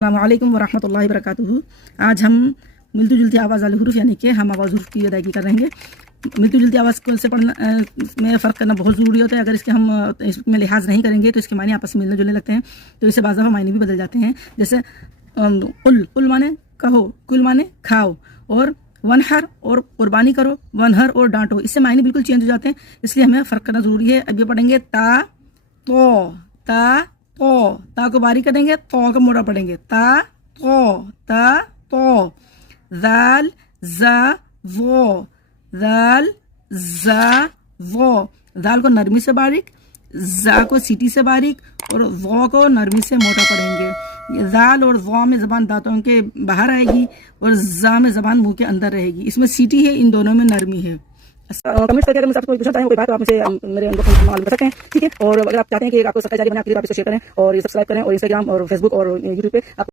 अस्सलामुअलैकुम वरहमतुल्लाहि वबरकातुहू। आज हम मिलती जुलती आवाज़ वाले हुरूफ यानी कि हम आवाज़ हुरूफ की अदायगी कर रहेंगे। मिलती जुलती आवाज़ को से पढ़ना में फ़र्क करना बहुत ज़रूरी होता है। अगर इसके हम इसमें लिहाज नहीं करेंगे तो इसके मानी आपस में मिलने जुलने लगते हैं, तो इससे बाज़ दफ़ा मायने भी बदल जाते हैं। जैसे कुल माने कहो, कुल माने खाओ, और वनहर और कुर्बानी करो, वनहर और डांटो, इससे मायने बिल्कुल चेंज हो जाते हैं। इसलिए हमें फ़र्क करना ज़रूरी है। अब ये पढ़ेंगे ता को बारी करेंगे, तो का मोड़ा पढ़ेंगे, ता तो दाल जा वो, दाल जा वो। दाल को नरमी से बारीक, जा को सीटी से बारीक, और वो को नरमी से मोटा पढ़ेंगे। दाल और वो में ज़बान दांतों के बाहर आएगी और जा में ज़बान मुंह के अंदर रहेगी। इसमें सीटी है, इन दोनों में नरमी है। कमेंट करके अगर मुझसे आपको कोई पूछना चाहें कोई बात, तो आप मुझे मेरे अनुभव मालूम कर सकते हैं, ठीक है। और अगर आप चाहते हैं कि आपको सब्सक्राइब जारी बना, आप इसे शेयर करें और ये सब्सक्राइब करें, और इंस्टाग्राम और फेसबुक और यूट्यूब पे आप